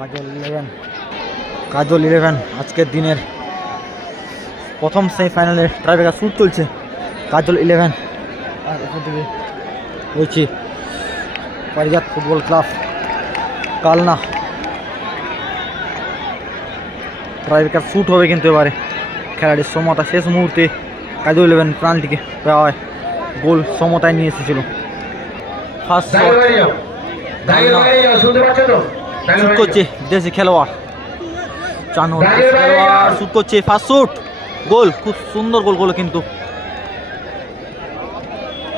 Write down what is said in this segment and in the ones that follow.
কাজল 11 আজকের দিনের প্রথম সেমিফাইনালের ট্রাইব্রেকার শুট চলছে। কাজল 11 আর উপর দিকে রয়েছে Parijat football club Kalna. Tiebreaker shoot হবে কিন্তু এবারে খেলাটির সমতা শেষ মুহূর্তে কাজল 11 প্রান্তিকে প্রায় গোল সমতায় নিয়ে এসেছিল। ফার্স্ট শুট করছে বিদেশি খেলোয়াড়, শুট করছে ফার্স্ট শুট, গোল, খুব সুন্দর গোল করলো কিন্তু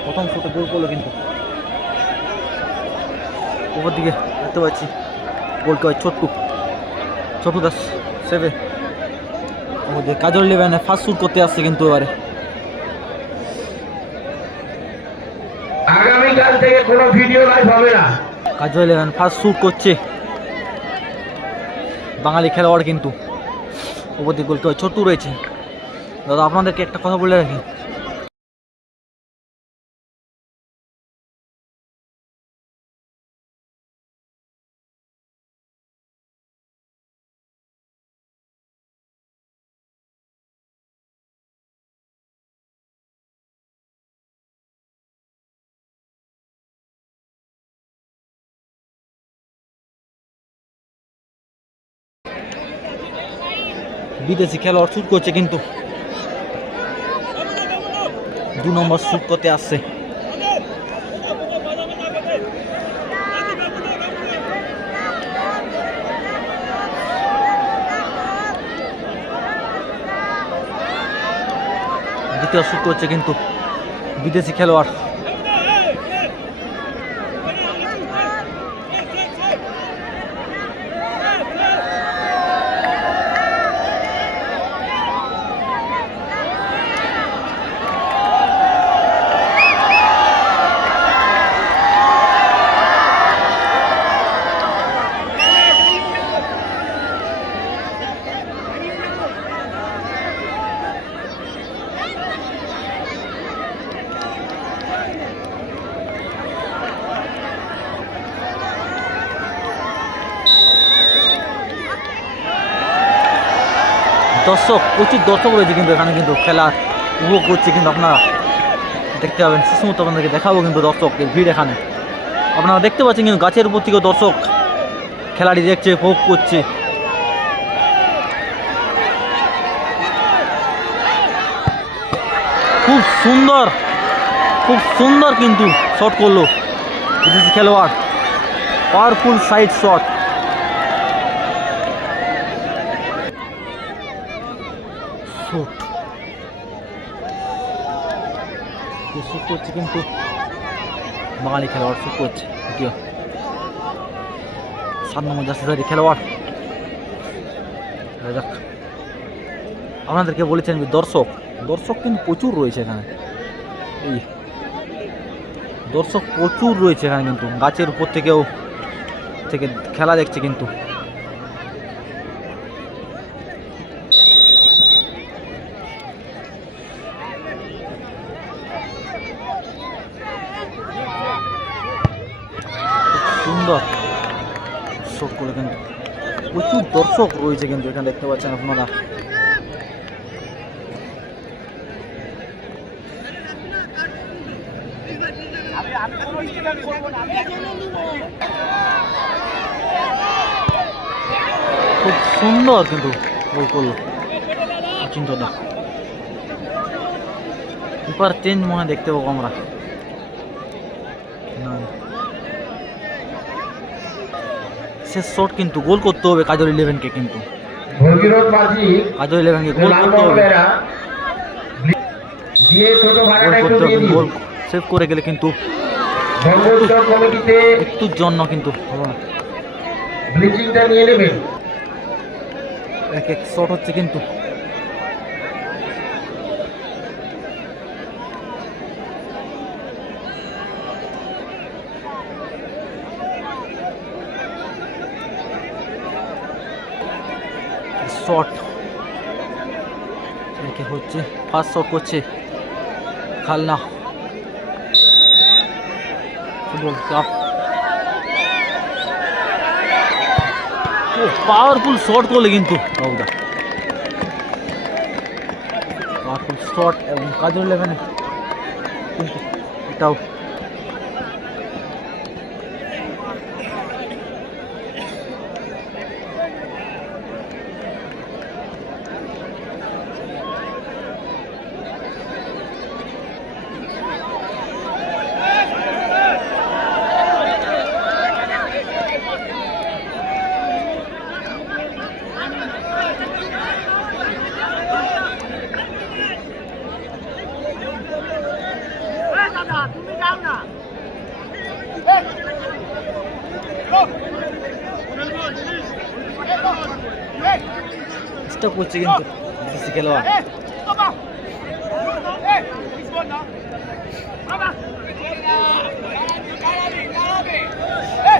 প্রথম শুটে গোল করলো কিন্তু উপর দিকে দেখতে পাচ্ছি গোল হয় ছোট্টু দাস সেভে। কাজল 11 ফার্স্ট শুট করতে আসছে কিন্তু এবারে আগামীকাল থেকে কোনো ভিডিও লাইভ হবে না। কাজল 11 ফার্স্ট শুট করছে, বাঙালি খেলোয়াড় কিন্তু উপর দিকে গোল হয় ছোট্টু রয়েছে। দাদা আপনাদেরকে একটা কথা বলে রাখি, বিদেশি খেলোয়াড় শুট করছে কিন্তু 2 নম্বর শুট করতে আসছে। দ্বিতীয় শুট করছে কিন্তু বিদেশি খেলোয়াড়। দর্শক, প্রচুর দর্শক রয়েছে কিন্তু এখানে কিন্তু খেলা উপভোগ করছে কিন্তু আপনারা দেখতে পাবেন। শেষ মুহূর্তে আপনাদেরকে দেখাবো কিন্তু দর্শকের ভিড় এখানে আপনারা দেখতে পাচ্ছেন কিন্তু গাছের উপর থেকেও দর্শক খেলাটি দেখছে, উপভোগ করছে। খুব সুন্দর কিন্তু শট করলো বিদেশি খেলোয়াড়, পাওয়ারফুল সাইড শট। শুট করছে কিন্তু বাঙালি খেলোয়াড়, শুট করছে 7 নম্বর জার্সিধারী খেলোয়াড়। আপনাদেরকে বলেছেন দর্শক কিন্তু প্রচুর রয়েছে এখানে, এই দর্শক প্রচুর রয়েছে এখানে কিন্তু গাছের উপর থেকে খেলা দেখছে কিন্তু। সুন্দর শট করে কিন্তু প্রচুর দর্শক রয়েছে কিন্তু এখানে দেখতে পাচ্ছেন আপনারা। খুব সুন্দর কিন্তু গোল করলো চিন্তা এবার চেঞ্জ মনে দেখতে পাবো আমরা। শেষ শট কিন্তু গোল করতে হবে কাজল 11কে, কিন্তু কাজল 11কে গোল করতে হবে, গোল সেভ করে গেলে কিন্তু একটুর জন্য কিন্তু এক এক শট হচ্ছে কিন্তু শট হচ্ছে। ফার্স্ট শট করছে Khalna football club. Powerful shot করলে কিন্তু বাবুদা, পাওয়ারফুল শট এবং কাজল 11 কিন্তু এটাও চেষ্টা করছে কিন্তু বিদেশি খেলোয়াড়।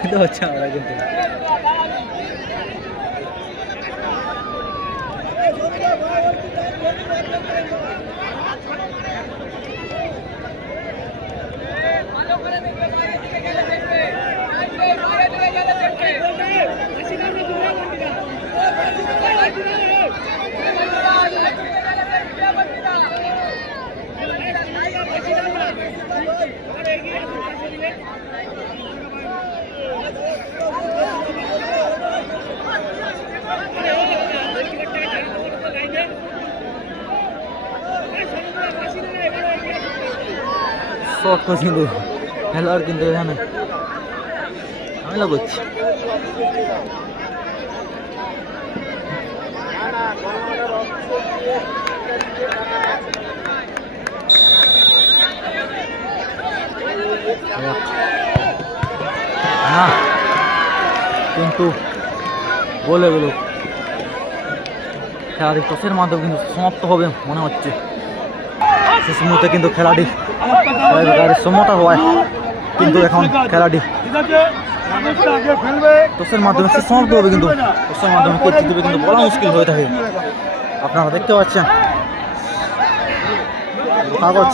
কিন্তু হচ্ছে আমরা কিন্তু শর্ট করছে কিন্তু খেলোয়াড় কিন্তু এখানে ঝামেলা করছে। না কিন্তু বলে গেল খেলাটি টসের মাধ্যমে কিন্তু সমাপ্ত হবে মনে হচ্ছে। শেষ মুহূর্তে কিন্তু খেলাটি সমতা হওয়ায় কিন্তু এখন খেলাটি টসের মাধ্যমে শেষ সমাপ্ত হবে, কিন্তু টসের মাধ্যমে কে জিতবে কিন্তু বলা মুশকিল হয়ে থাকে। আপনারা দেখতে পাচ্ছেন কাগজ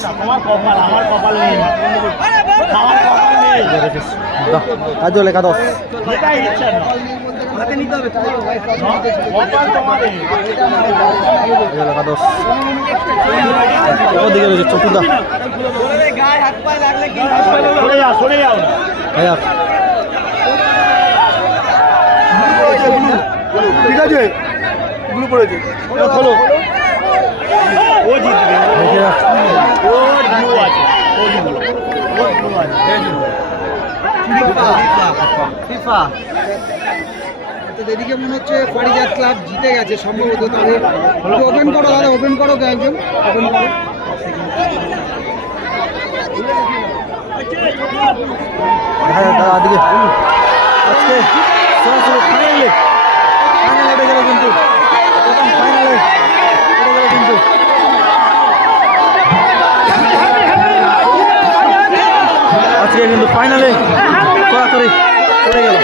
কাজল 11 ওদিকে রয়েছে চতুর্দা। ঠিক আছে ব্লু পড়েছে খোলো ও জিতবে ও ব্লু আছে ও ব্লু আছে ফিফা এদিকে মনে হচ্ছে ফারিজাত ক্লাব জিতে গেছে সম্ভবত। তাদের ওপেন করো দাদা, ওপেন করো একজন, ওপেন করো। দিকে আজকে সরাসরি ফাইনালে উঠে গেল কিন্তু প্রথম ফাইনালে উঠে গেল কিন্তু আজকে কিন্তু ফাইনালে সরাসরি উঠে গেল।